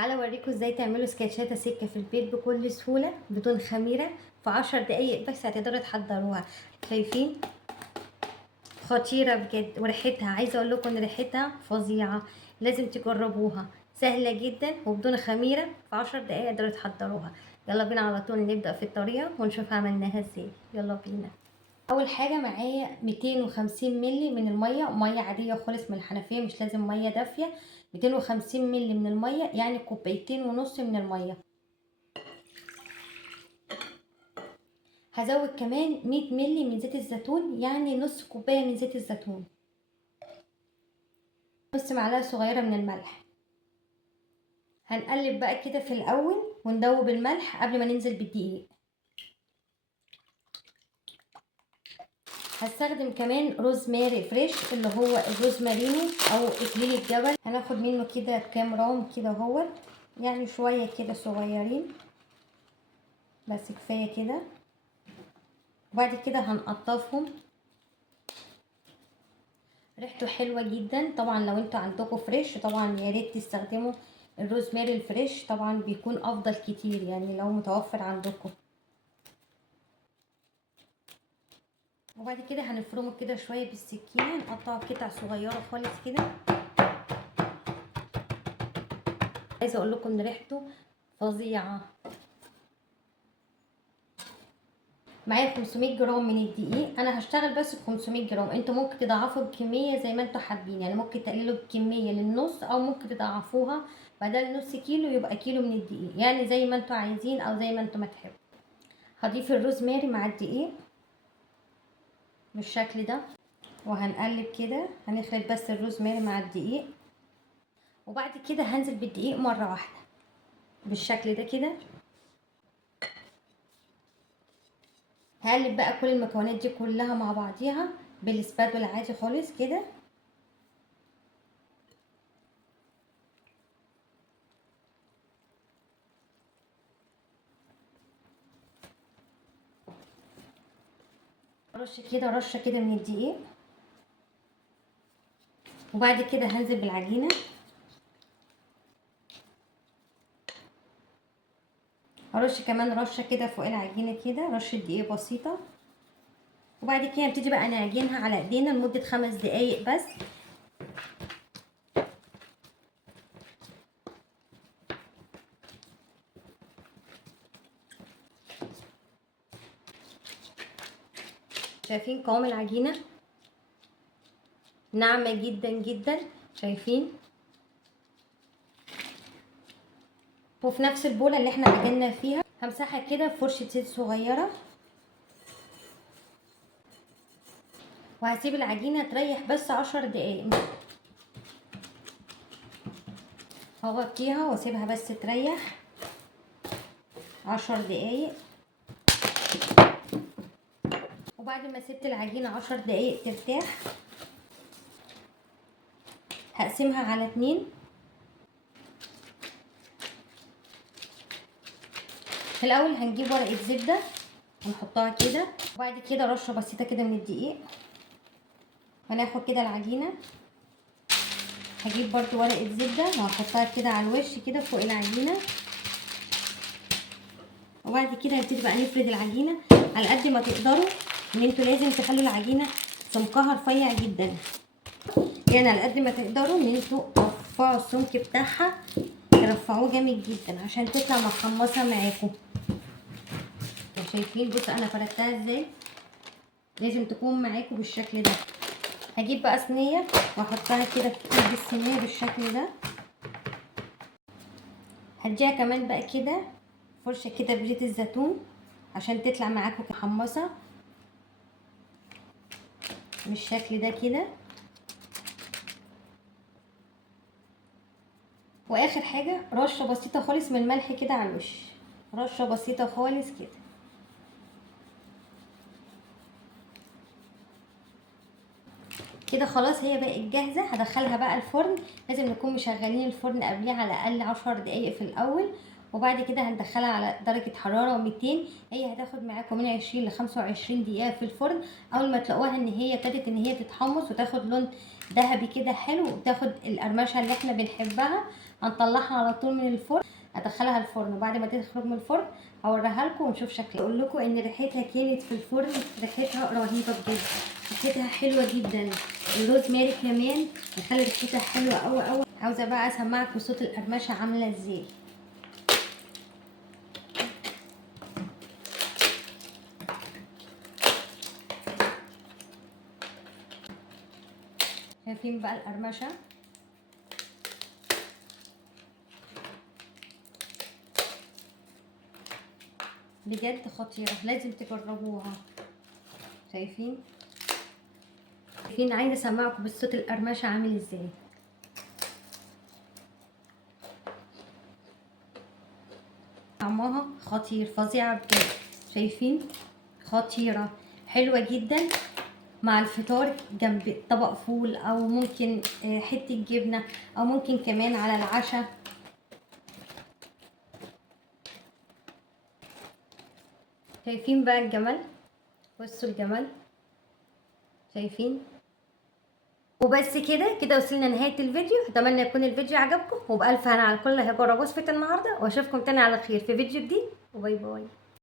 تعالوا اوريكم ازاي تعملوا سكتشات سكه في البيت بكل سهوله بدون خميره. في 10 دقايق بس هتقدروا تحضروها. شايفين؟ خطيره بجد، وريحتها عايزه اقول لكم ان ريحتها فظيعه. لازم تجربوها، سهله جدا وبدون خميره. في 10 دقايق تقدروا تحضروها. يلا بينا على طول نبدا في الطريقه ونشوف عملناها ازاي. يلا بينا. اول حاجه معايا 250 مللي من الميه، ميه عاديه خالص من الحنفيه، مش لازم ميه دافيه. 250 مللي من الميه يعني كوبايتين ونص من الميه. هزود كمان 100 مللي من زيت الزيتون، يعني نص كوبايه من زيت الزيتون. نص معلقه صغيره من الملح. هنقلب بقى كده في الاول وندوب الملح قبل ما ننزل بالدقيق. هستخدم كمان روزماري فريش اللي هو الروزمارينو او اكليل الجبل. هناخد منه كده كام رام كده اهوت، يعني شويه كده صغيرين بس كفايه كده. وبعد كده هنقطفهم. ريحته حلوه جدا طبعا. لو انتوا عندكم فريش طبعا يا ريت تستخدموا الروزماري الفريش، طبعا بيكون افضل كتير يعني لو متوفر عندكم. وبعد كده هنفرمه كده شويه بالسكينه، نقطعه قطع صغيره خالص كده. عايزه اقول لكم ان ريحته فظيعه. معايا 500 جرام من الدقيق. انا هشتغل بس ب 500 جرام، انتوا ممكن تضاعفوا الكميه زي ما انتوا حابين، يعني ممكن تقللوا الكميه للنص او ممكن تضاعفوها بدل نص كيلو يبقى كيلو من الدقيق، يعني زي ما انتوا عايزين او زي ما انتوا ما تحبوا. هضيف الروزماري مع الدقيق بالشكل ده وهنقلب كده. هنخلط بس الروزماري مع الدقيق وبعد كده هنزل بالدقيق مره واحده بالشكل ده كده. هقلب بقى كل المكونات دي كلها مع بعضيها بالسباتولا عادي خالص كده. رش كده رشه كده من الدقيق وبعد كده هنزل بالعجينه. هرش كمان رشه كده فوق العجينه كده، رشه دقيق بسيطه. وبعد كده نبتدي بقى نعجنها على ايدينا لمده 5 دقايق بس. شايفين قوام العجينه؟ ناعمه جدا جدا، شايفين؟ وفي نفس البوله اللي احنا عجننا فيها همسحها كده بفرشه زيت صغيره وهسيب العجينه تريح بس 10 دقايق. هغطيها واسيبها بس تريح 10 دقايق. وبعد ما سبت العجينه 10 دقايق ترتاح هقسمها على 2. في الاول هنجيب ورقه زبده هنحطها كده وبعد كده رشه بسيطه كده من الدقيق. هناخد كده العجينه، هجيب برضو ورقه زبده وهحطها كده على الوش كده فوق العجينه. وبعد كده هنبتدي بقى نفرد العجينه على قد ما تقدروا. ان انتوا لازم تخلوا العجينه سمكها رفيع جدا، يعني على قد ما تقدروا ان انتوا ترفعوا السمك بتاعها، ترفعوه جامد جدا عشان تطلع محمصه معاكم. شايفين؟ بصوا انا فردتها ازاي، لازم تكون معاكم بالشكل ده. هجيب بقى صينيه واحطها كده في قلب الصينيه بالشكل ده. هديها كمان بقى كده فرشه كده بزيت الزيتون عشان تطلع معاكم محمصه بالشكل ده كده. واخر حاجه رشه بسيطه خالص من الملح كده على الوش، رشه بسيطه خالص كده. كده خلاص هي بقت جاهزه. هدخلها بقى الفرن. لازم نكون مشغلين الفرن قبليه على الاقل 10 دقايق في الاول وبعد كده هندخلها على درجه حراره 200. هي هتاخد معاكم من 20 ل 25 دقيقه في الفرن. اول ما تلاقوها ان هي ابتدت ان هي تتحمص وتاخد لون ذهبي كده حلو وتاخد القرمشه اللي احنا بنحبها، هنطلعها على طول من الفرن، ادخلها الفرن وبعد ما تخرج من الفرن هوريها لكم ونشوف شكلها. اقول لكم ان ريحتها كانت في الفرن ريحتها رهيبه بجد، ريحتها حلوه جدا. الروزماري كمان بيخلي ريحتها حلوه قوي قوي. عاوزه بقى اسمعكم صوت القرمشه عامله ازاي. شايفين بقى القرمشه بجد خطيره، لازم تجربوها. شايفين عايزه اسمعكم بالصوت القرمشه عامل ازاي. طعمها خطير، فظيعه بجد. شايفين خطيره، حلوه جدا مع الفطار جنب طبق فول، او ممكن حته جبنه، او ممكن كمان على العشاء. شايفين بقى الجمال، بصوا الجمال. شايفين. وبس كده وصلنا نهايه الفيديو. اتمنى يكون الفيديو عجبكم، وبالف هنا على الكل هيجرب وصفه النهارده، واشوفكم تاني على خير في فيديو جديد، وباي باي.